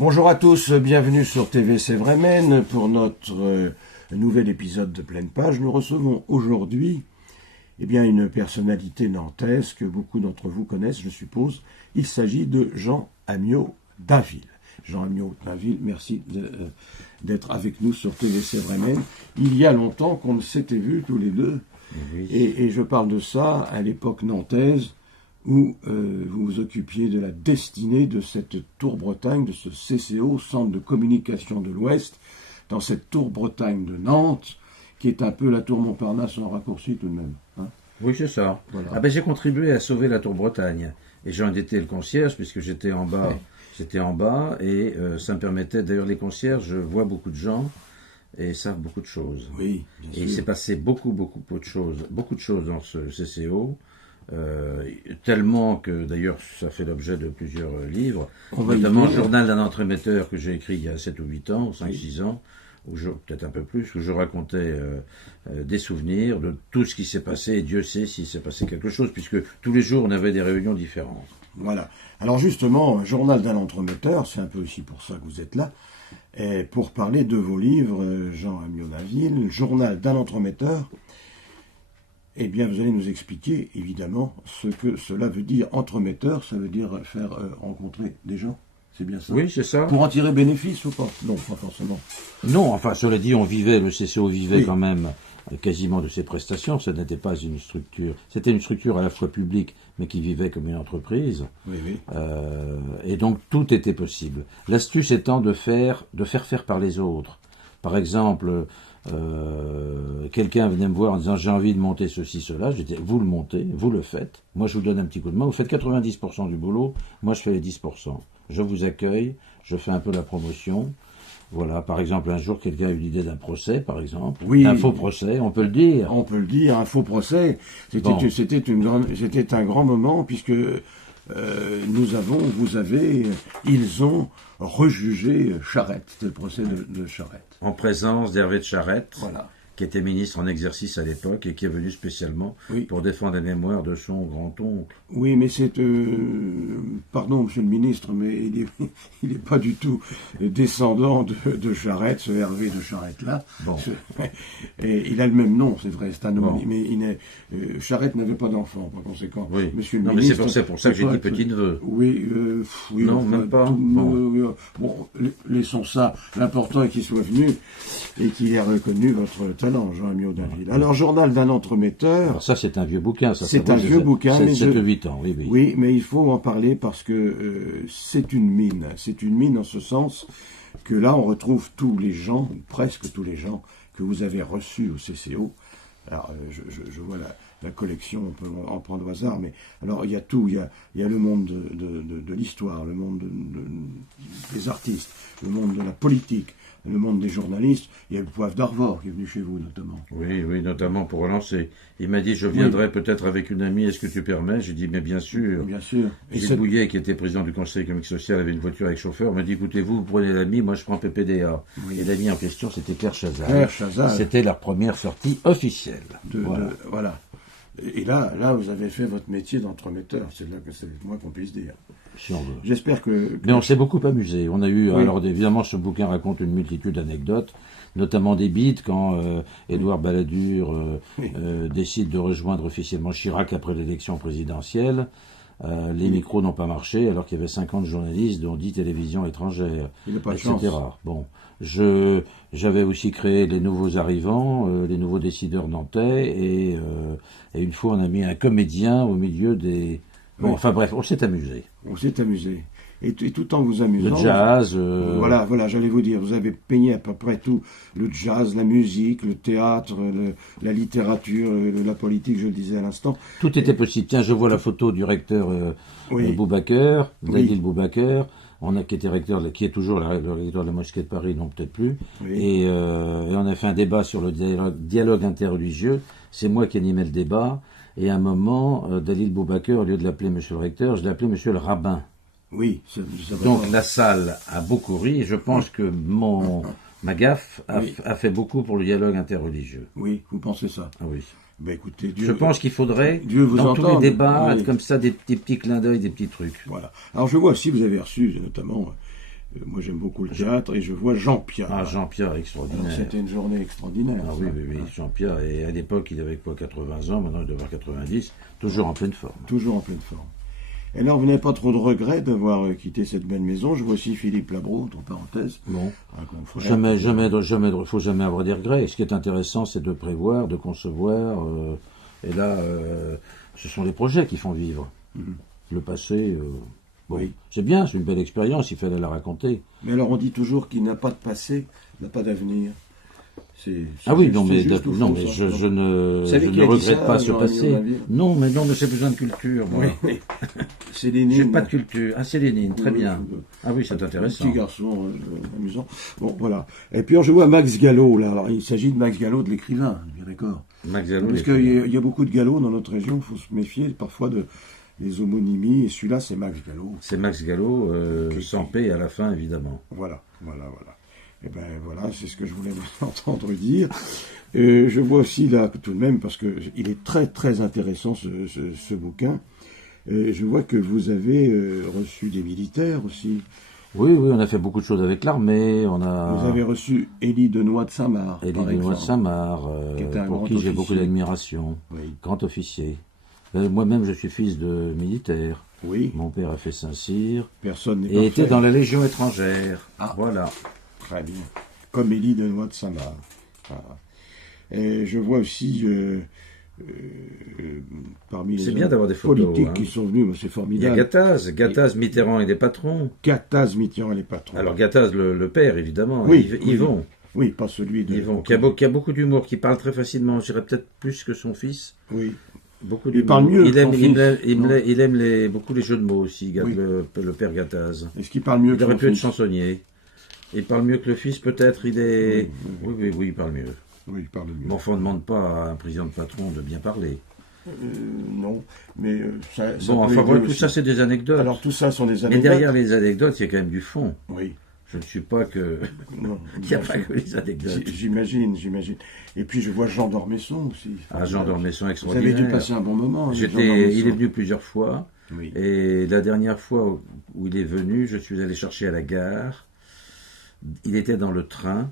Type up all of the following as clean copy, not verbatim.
Bonjour à tous, bienvenue sur TVC Vremen pour notre nouvel épisode de Pleine Page. Nous recevons aujourd'hui une personnalité nantaise que beaucoup d'entre vous connaissent, je suppose. Il s'agit de Jean Amiot d'Inville. Jean Amiot d'Inville, merci d'être avec nous sur TVC Vremen. Il y a longtemps qu'on ne s'était vus tous les deux, oui. Et je parle de ça à l'époque nantaise, où vous vous occupiez de la destinée de cette Tour Bretagne, de ce CCO, Centre de Communication de l'Ouest, dans cette Tour Bretagne de Nantes, qui est un peu la Tour Montparnasse en raccourci tout de même. Hein, oui, c'est ça. Voilà. J'ai contribué à sauver la Tour Bretagne, et j'en étais le concierge, puisque j'étais en bas, et ça me permettait, d'ailleurs les concierges voient beaucoup de gens, et savent beaucoup de choses. Oui, bien sûr. Et il s'est passé beaucoup de choses dans ce CCO, tellement que d'ailleurs ça fait l'objet de plusieurs livres, notamment le journal d'un entremetteur que j'ai écrit il y a 7 ou 8 ans, ou 5-6 ans, peut-être un peu plus, où je racontais des souvenirs de tout ce qui s'est passé, et Dieu sait s'il s'est passé quelque chose, puisque tous les jours on avait des réunions différentes. Voilà. Alors justement, journal d'un entremetteur, c'est un peu aussi pour ça que vous êtes là, et pour parler de vos livres, Jean Amiot d'Inville, journal d'un entremetteur. Eh bien, vous allez nous expliquer, évidemment, ce que cela veut dire. Entremetteur, ça veut dire faire rencontrer des gens. C'est bien ça? Oui, c'est ça. Pour en tirer bénéfice ou pas? Non, pas forcément. Non, enfin, cela dit, le CCO vivait quand même quasiment de ses prestations. Ce n'était pas une structure. C'était une structure à la fois publique, mais qui vivait comme une entreprise. Oui, oui. Et donc, tout était possible. L'astuce étant de faire faire par les autres. Par exemple, quelqu'un venait me voir en disant j'ai envie de monter ceci, cela. Je disais vous le montez, vous le faites. Moi je vous donne un petit coup de main. Vous faites 90% du boulot. Moi je fais les 10%. Je vous accueille. Je fais un peu la promotion. Voilà. Par exemple, un jour quelqu'un a eu l'idée d'un procès, par exemple. Oui. Un faux procès, on peut le dire. On peut le dire. Un faux procès. C'était un grand moment puisque ils ont rejugé Charette, c'était le procès de Charette. En présence d'Hervé de Charette, voilà, qui était ministre en exercice à l'époque et qui est venu spécialement pour défendre la mémoire de son grand-oncle. Oui, mais c'est... pardon, monsieur le ministre, mais il n'est pas du tout descendant de Charette, ce Hervé de Charette-là. Bon. Et il a le même nom, c'est vrai, c'est un nom. Bon. Mais Charette n'avait pas d'enfant, par conséquent. Oui. Monsieur le ministre... mais c'est pour ça que j'ai dit petit-neveu. Oui, non, même pas. Bon, laissons ça. L'important est qu'il soit venu et qu'il ait reconnu votre talent, Jean Amiot d'Inville. Alors, journal d'un entremetteur... Alors ça, c'est un vieux bouquin. C'est un vieux bouquin. 7-8 ans, oui. Oui, mais il faut en parler parce que c'est une mine. C'est une mine en ce sens que là, on retrouve tous les gens, ou presque tous les gens, que vous avez reçus au CCO. Alors, je vois la collection, on peut en prendre au hasard, mais alors il y a tout, il y a le monde de l'histoire, le monde des artistes, le monde de la politique, le monde des journalistes. Il y a le Poivre d'Arvor qui est venu chez vous, notamment. Oui, notamment pour relancer. Il m'a dit, je viendrai peut-être avec une amie, est-ce que tu permets? J'ai dit, mais bien sûr. Bien sûr. Gilles Bouillet, qui était président du Conseil économique et social, avait une voiture avec chauffeur, m'a dit, écoutez-vous, vous prenez l'ami, moi je prends PPDA. Oui. Et l'ami en question, c'était Claire Chazal. Claire Chazal. C'était leur première sortie officielle. Voilà. Et là, vous avez fait votre métier d'entremetteur. C'est là que c'est le moins qu'on puisse dire. Si on veut. J'espère que... Mais on s'est beaucoup amusé. On a eu, alors évidemment, ce bouquin raconte une multitude d'anecdotes, notamment des bides quand Édouard Balladur décide de rejoindre officiellement Chirac après l'élection présidentielle. Les micros n'ont pas marché alors qu'il y avait 50 journalistes, dont 10 télévisions étrangères, etc. Bon, j'avais aussi créé les nouveaux arrivants, les nouveaux décideurs nantais, et une fois on a mis un comédien au milieu des... Bon, enfin bref, on s'est amusé. On s'est amusé. Et tout en vous amusant. Le jazz. Voilà, j'allais vous dire, vous avez peigné à peu près tout. Le jazz, la musique, le théâtre, la littérature, la politique, je le disais à l'instant. Tout était possible. Tiens, je vois la photo du recteur Boubaker, Dadil Boubaker, qui était recteur, qui est toujours le recteur de la mosquée de Paris, non peut-être plus. Oui. Et on a fait un débat sur le dialogue interreligieux. C'est moi qui animais le débat. Et à un moment, Dadil Boubaker, au lieu de l'appeler monsieur le recteur, je l'ai appelé monsieur le rabbin. Oui. Donc la salle a beaucoup ri et je pense que ma gaffe a fait beaucoup pour le dialogue interreligieux. Oui, vous pensez ça? Ah oui. Ben écoutez, je pense qu'il faudrait, dans tous les débats, comme ça, des petits clins d'œil, des petits trucs. Voilà. Alors je vois aussi, vous avez reçu notamment moi j'aime beaucoup le théâtre et je vois Jean Piat. Ah, Jean Piat, extraordinaire. C'était une journée extraordinaire. Ah oui, Jean Piat, et à l'époque il avait quoi, 80 ans, maintenant il doit avoir 90, toujours en pleine forme. Toujours en pleine forme. Et alors, vous n'avez pas trop de regrets d'avoir quitté cette belle maison. Je vois aussi Philippe Labro, entre parenthèses. Bon, un confrère. faut jamais avoir des regrets. Ce qui est intéressant, c'est de prévoir, de concevoir, et là, ce sont les projets qui font vivre. Le passé, bon, Oui. c'est bien, c'est une belle expérience, il fallait la raconter. Mais alors, on dit toujours qu'il n'a pas de passé, n'a pas d'avenir. Ah oui, juste- non, mais, c'est juste ou non, faux, mais ça, je non ne, Vous je savez qui ne a dit regrette ça, pas ce Jean-Ami passé. Audinville Non, mais j'ai besoin de culture, moi. Oui. C'est Lénine. J'ai pas de culture. Ah, c'est Lénine, très Oui, bien. oui. Ah oui, c'est intéressant. Petit garçon amusant. Bon, voilà. Et puis, alors, je vois Max Gallo, là. Alors, il s'agit de Max Gallo, de l'écrivain, bien d'accord. Max Gallo, Parce qu'il y a beaucoup de Gallo dans notre région, il faut se méfier parfois des homonymies, et celui-là, c'est Max Gallo. c'est Max Gallo, sans P à la fin, évidemment. Voilà. Et ben voilà, c'est ce que je voulais vous entendre dire. Je vois aussi là, tout de même, parce que il est très très intéressant ce bouquin, je vois que vous avez reçu des militaires aussi. Oui, on a fait beaucoup de choses avec l'armée. Vous avez reçu Élie Denoy de Saint-Marc, Élie par Denoy de exemple. Saint-Marc, Qui était un pour grand qui j'ai beaucoup officier. d'admiration. Oui. Grand officier. Moi-même, je suis fils de militaire. Oui, Mon père a fait Saint-Cyr personne n'est et était parfait. dans la Légion étrangère. Ah. Voilà. Très bien. Comme Élie Denoy de Saint-Marc. Voilà. Et je vois aussi parmi C'est les bien hommes d'avoir des photos, politiques hein. qui sont venus, moi, c'est Il y a formidable. Gattaz, Mitterrand et des patrons. Gattaz, Mitterrand et les patrons. Alors Gattaz, le père, évidemment. Oui, Yvon. Oui, pas celui de... Yvon, qui a beaucoup d'humour, qui parle très facilement, je dirais peut-être plus que son fils. Oui. Beaucoup Il d'humour. parle mieux Il que aime, son il fils, aime- il non aime- il aime beaucoup les jeux de mots aussi, Oui. le père Gattaz. Est-ce qu'il parle mieux Il que aurait son pu être fils? chansonnier. Il parle mieux que le fils, peut-être. Il est. Oui, il parle mieux. Oui, il parle mieux. Bon, enfin, on ne demande pas à un président de patron de bien parler. Non, mais ça Bon, peut enfin, aider voilà, tout aussi. ça, c'est des anecdotes. Alors, tout ça sont des Mais anecdotes. derrière les anecdotes, il y a quand même du fond. Oui. Je ne suis pas que. Non, Il n'y a bien pas sûr. que les anecdotes. J'imagine. Et puis, je vois Jean d'Ormesson aussi. Ah, Jean d'Ormesson, Vous extraordinaire. avez dû passer un bon moment. avec Jean Il d'Ormesson. est venu plusieurs fois. Oui. Et la dernière fois où il est venu, je suis allé chercher à la gare. Il était dans le train.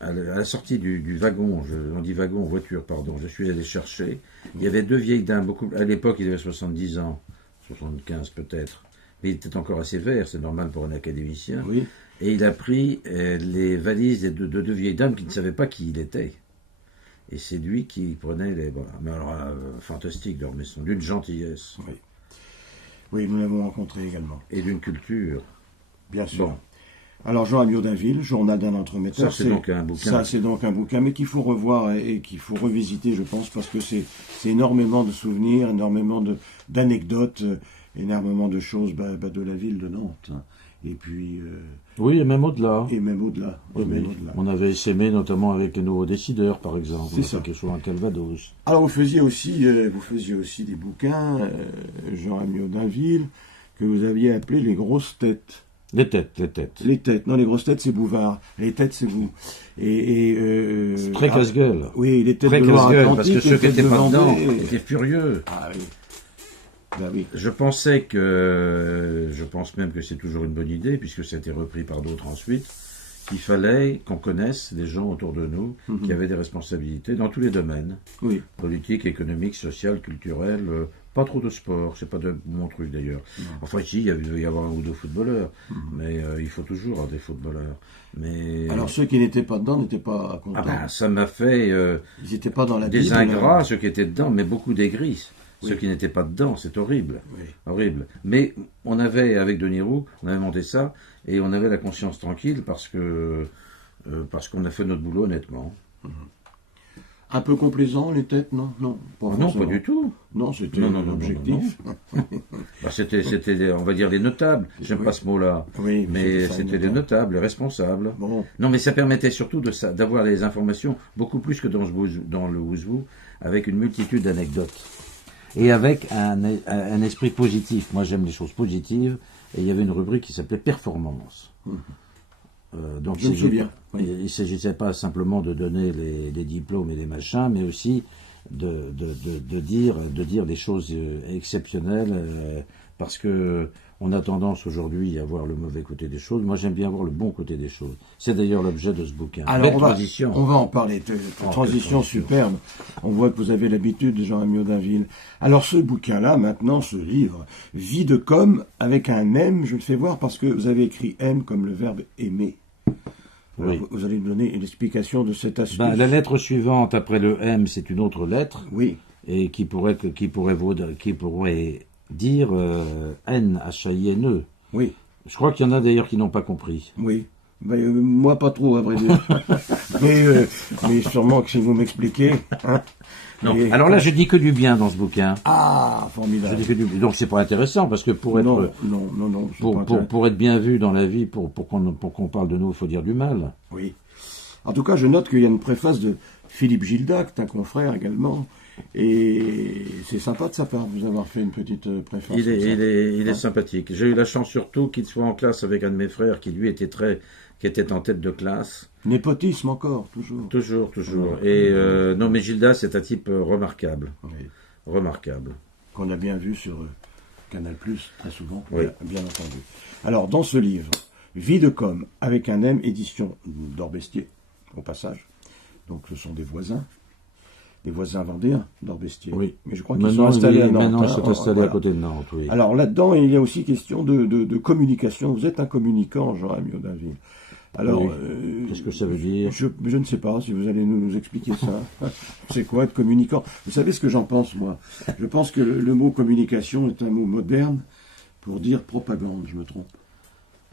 À la sortie du wagon, on dit wagon, voiture, pardon, je suis allé chercher. Il y avait deux vieilles dames, à l'époque il avait 70 ans, 75 peut-être, mais il était encore assez vert, c'est normal pour un académicien. Oui. Et il a pris les valises de deux vieilles dames qui ne savaient pas qui il était. Et c'est lui qui prenait les... Voilà. Mais alors, fantastique, Dormesson, d'une gentillesse Oui. Oui, nous l'avons rencontré également. et d'une culture. Bien sûr. Bon. Alors, Jean Audinville, Journal d'un entremetteur. Ça, c'est donc un bouquin. Ça, c'est donc un bouquin, mais qu'il faut revoir et qu'il faut revisiter, je pense, parce que c'est énormément de souvenirs, énormément d'anecdotes, énormément de choses de la ville de Nantes. Hein. Et puis, Oui, et même au-delà. et même au-delà. Oui, et même oui. au-delà. On avait essaimé notamment avec les nouveaux décideurs, par exemple. C'est On a fait ça. quelque chose en Calvados. Alors, vous faisiez aussi des bouquins, Jean-Ami Audinville, que vous aviez appelés les grosses têtes. Les têtes. Les têtes, non, les grosses têtes, c'est Bouvard. Les têtes, c'est vous. C'est très casse-gueule. Oui, les têtes Très de casse-gueule, parce Loire-Atlantique, que ceux les qui têtes n'étaient de pas dedans Vendée. étaient furieux. Ah oui. Ben oui. Je pense même que c'est toujours une bonne idée, puisque ça a été repris par d'autres ensuite, qu'il fallait qu'on connaisse des gens autour de nous qui avaient des responsabilités dans tous les domaines. Oui. Politique, économique, social, culturel, pas trop de sport, c'est pas de mon truc d'ailleurs. Enfin ici, il devait y avoir un ou deux footballeurs, mais il faut toujours avoir des footballeurs. Mais Alors, ceux qui n'étaient pas dedans n'étaient pas contents. ah ben, ça m'a fait Ils n'étaient pas dans la des Bible, ingrats, ceux qui étaient dedans, mais beaucoup d'aigris. Oui. Ceux qui n'étaient pas dedans, c'est horrible. Oui. Horrible. Mais on avait, avec Denis Roux, on avait monté ça, et on avait la conscience tranquille parce qu'on a fait notre boulot honnêtement. Un peu complaisant, les têtes, non? Non, Non, forcément. pas du tout. Non, c'était Non, l'objectif. Bah, c'était, on va dire, les notables. J'aime Oui. pas ce mot-là. Oui, Mais ça, c'était les notable. notables, les responsables. Bon, Non, mais ça permettait surtout d'avoir les informations beaucoup plus que dans le Ouzou, avec une multitude d'anecdotes. Et avec un esprit positif. Moi, j'aime les choses positives. Et il y avait une rubrique qui s'appelait Performance. Donc, je me souviens. Oui. Il ne s'agissait pas simplement de donner les diplômes et les machins, mais aussi de dire des choses exceptionnelles, parce que On a tendance aujourd'hui à voir le mauvais côté des choses. Moi, j'aime bien voir le bon côté des choses. C'est d'ailleurs l'objet de ce bouquin. Alors, transition. On va en parler. Transition superbe. On voit que vous avez l'habitude, Jean Amiot d'Inville. Alors, ce bouquin-là, maintenant, ce livre, Vie de com, avec un M, je le fais voir parce que vous avez écrit M comme le verbe aimer. Oui. Vous allez me donner une explication de cette astuce. La lettre suivante après le M, c'est une autre lettre. Oui. Et qui pourrait dire N-H-I-N-E. Oui. Je crois qu'il y en a d'ailleurs qui n'ont pas compris. Oui. Moi, pas trop, à vrai dire. mais sûrement que si vous m'expliquez. Hein, non. Alors là, je dis que du bien dans ce bouquin. Ah, formidable. Je dis que du... Donc c'est pas intéressant, parce que pour être pour être bien vu dans la vie, pour qu'on parle de nous, il faut dire du mal. Oui. En tout cas, je note qu'il y a une préface de Philippe Gildac, un confrère également. Et c'est sympa de sa part de vous avoir fait une petite préface. Il est sympathique. J'ai eu la chance surtout qu'il soit en classe avec un de mes frères qui lui était en tête de classe. Népotisme encore, toujours. Toujours. Et non, mais Gildas c'est un type remarquable. Oui. Remarquable. Qu'on a bien vu sur Canal+, très souvent, oui. Bien entendu. Alors, dans ce livre, Vie de com, avec un M, édition d'Orbestier, au passage. Donc, ce sont des voisins vendéens d'Orbestier. Oui. Mais je crois qu'ils sont installés à Nantes. Maintenant, ils sont installés à côté de Nantes, oui. Alors, là-dedans, il y a aussi question de communication. Vous êtes un communicant, Jean Amiot d'Inville. Alors, oui. Qu'est-ce que ça veut dire ? Je ne sais pas si vous allez nous expliquer ça. C'est quoi être communicant ? Vous savez ce que j'en pense, moi ? Je pense que le mot communication est un mot moderne pour dire propagande, je me trompe.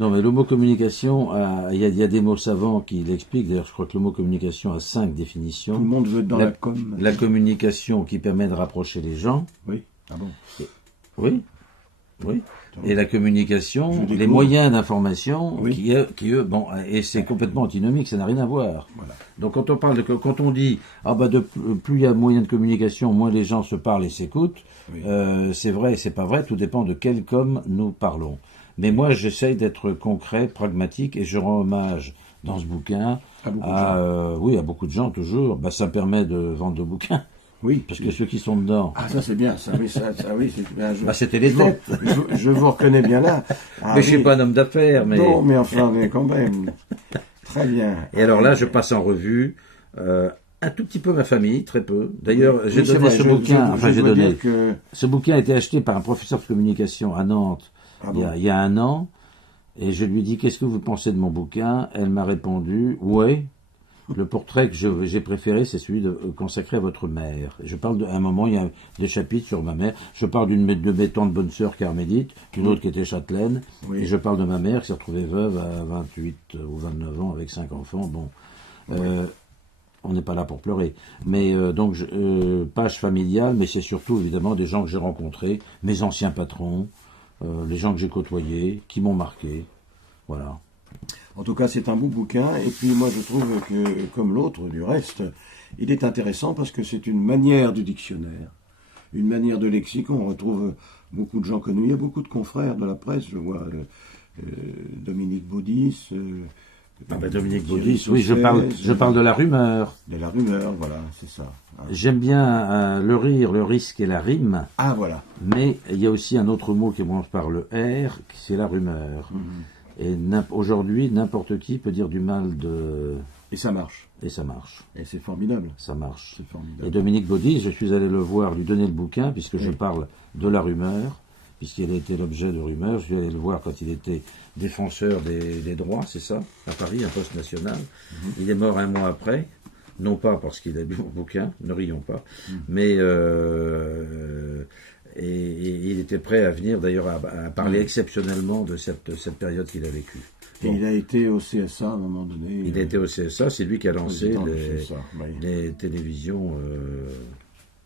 Non, mais le mot communication, il y a des mots savants qui l'expliquent. D'ailleurs, je crois que le mot communication a 5 définitions. Tout le monde veut être dans la com. La communication qui permet de rapprocher les gens. Oui. Ah bon ? Oui. Et la communication, les moyens d'information, oui. qui eux, bon, et c'est complètement antinomique, ça n'a rien à voir. Voilà. Donc quand on dit, plus il y a moyens de communication, moins les gens se parlent et s'écoutent, oui. C'est vrai et c'est pas vrai, tout dépend de quel com nous parlons. Mais moi, j'essaye d'être concret, pragmatique, et je rends hommage dans ce bouquin à beaucoup de gens toujours. Ça me permet de vendre de bouquins. Oui. Parce que ceux qui sont dedans. Ah, ça c'est bien, ça oui, c'est bien. C'était les têtes. Je vous reconnais bien là. Ah, mais je suis pas un homme d'affaires, mais. Non, mais enfin, mais quand même. Très bien. Et alors là, je passe en revue un tout petit peu ma famille, très peu. D'ailleurs, j'ai donné ce bouquin. Ce bouquin a été acheté par un professeur de communication à Nantes il y a 1 an. Et je lui ai dit, qu'est-ce que vous pensez de mon bouquin ? Elle m'a répondu, ouais. Le portrait que j'ai préféré, c'est celui consacré à votre mère. Je parle à un moment, il y a des chapitres sur ma mère. Je parle de mes tantes bonnes sœurs carmélites, d'une autre qui était châtelaine, et je parle de ma mère qui s'est retrouvée veuve à 28 ou 29 ans avec 5 enfants. Bon, on n'est pas là pour pleurer. Mais page familiale, mais c'est surtout évidemment des gens que j'ai rencontrés, mes anciens patrons, les gens que j'ai côtoyés, qui m'ont marqué. Voilà. En tout cas, c'est un beau bouquin, et puis moi je trouve que, comme l'autre du reste, il est intéressant parce que c'est une manière du dictionnaire, une manière de lexicon. On retrouve beaucoup de gens connus, il y a beaucoup de confrères de la presse, je vois Dominique Baudis. Dominique Baudis, oui, je parle de la rumeur. De la rumeur, voilà, c'est ça. J'aime bien le rire, le risque et la rime. Ah, voilà. Mais il y a aussi un autre mot qui commence par le R, c'est la rumeur. Et aujourd'hui, n'importe qui peut dire du mal de... Et ça marche. Et ça marche. Et c'est formidable. Ça marche. C'est formidable. Et Dominique Baudis, je suis allé le voir, lui donner le bouquin, puisque je parle de la rumeur, puisqu'il a été l'objet de rumeurs. Je suis allé le voir quand il était défenseur des droits, c'est ça, à Paris, un poste national. Il est mort 1 mois après, non pas parce qu'il a lu mon bouquin, ne rions pas, mais... Et il était prêt à venir d'ailleurs à parler exceptionnellement de cette période qu'il a vécue. Et il a été au CSA à un moment donné. Il a été au CSA, c'est lui qui a lancé les télévisions.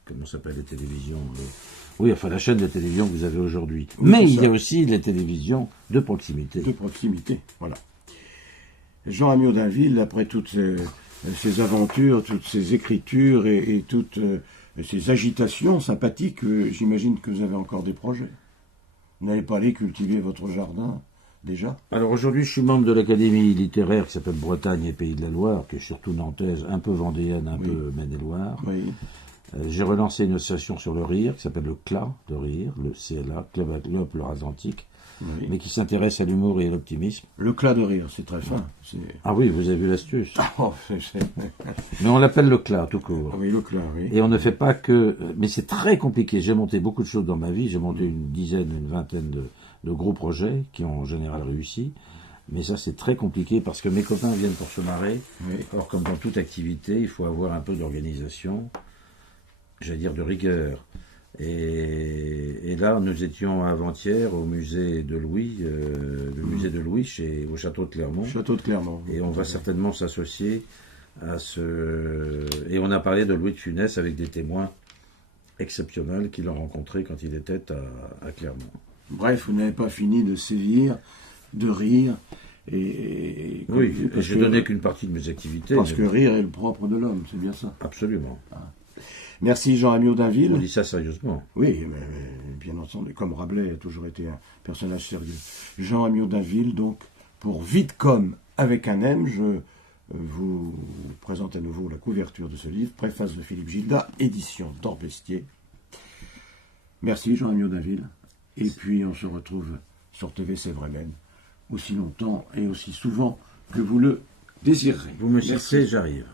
Comment s'appellent les télévisions Oui, enfin la chaîne de télévision que vous avez aujourd'hui. Oui, mais il y a aussi les télévisions de proximité. De proximité, voilà. Jean Amiot d'Inville, après toutes ces aventures, toutes ces écritures et toutes... ces agitations sympathiques, j'imagine que vous avez encore des projets. Vous n'allez pas aller cultiver votre jardin, déjà ? Alors aujourd'hui, je suis membre de l'Académie littéraire qui s'appelle Bretagne et Pays de la Loire, qui est surtout nantaise, un peu vendéenne, un peu Maine-et-Loire. Oui. J'ai relancé une association sur le rire, qui s'appelle le CLA de rire, le CLA, Club Atlantique, Oui. mais qui s'intéresse à l'humour et à l'optimisme. Le de rire, c'est très fin. Ah oui, vous avez vu l'astuce. Oh, Mais on l'appelle le tout court. oui, oui. Et on ne fait pas que... Mais c'est très compliqué. J'ai monté beaucoup de choses dans ma vie. J'ai monté une vingtaine de gros projets qui ont en général réussi. Mais ça, c'est très compliqué parce que mes copains viennent pour se marrer. Oui. Or, comme dans toute activité, il faut avoir un peu d'organisation, j'allais dire de rigueur. Et là, nous étions avant-hier au musée de Louis, le musée de Louis au château de Clermont. Château de Clermont. Et on va certainement s'associer à ce... Et on a parlé de Louis de Funès avec des témoins exceptionnels qu'il a rencontrés quand il était à Clermont. Bref, vous n'avez pas fini de sévir, de rire. Oui, j'ai donné qu'une partie de mes activités. Parce que rire est le propre de l'homme, c'est bien ça. Absolument. Ah. Merci Jean Amiot d'Inville. On dit ça sérieusement. Oui, mais bien entendu, comme Rabelais a toujours été un personnage sérieux. Jean Amiot d'Inville, donc, pour Vite comme avec un M, je vous présente à nouveau la couverture de ce livre, préface de Philippe Gilda, édition d'Orbestier. Merci Jean Amiot d'Inville. Et puis on se retrouve sur TV C'est vrai même, aussi longtemps et aussi souvent que vous le désirerez. Vous me citez, j'arrive.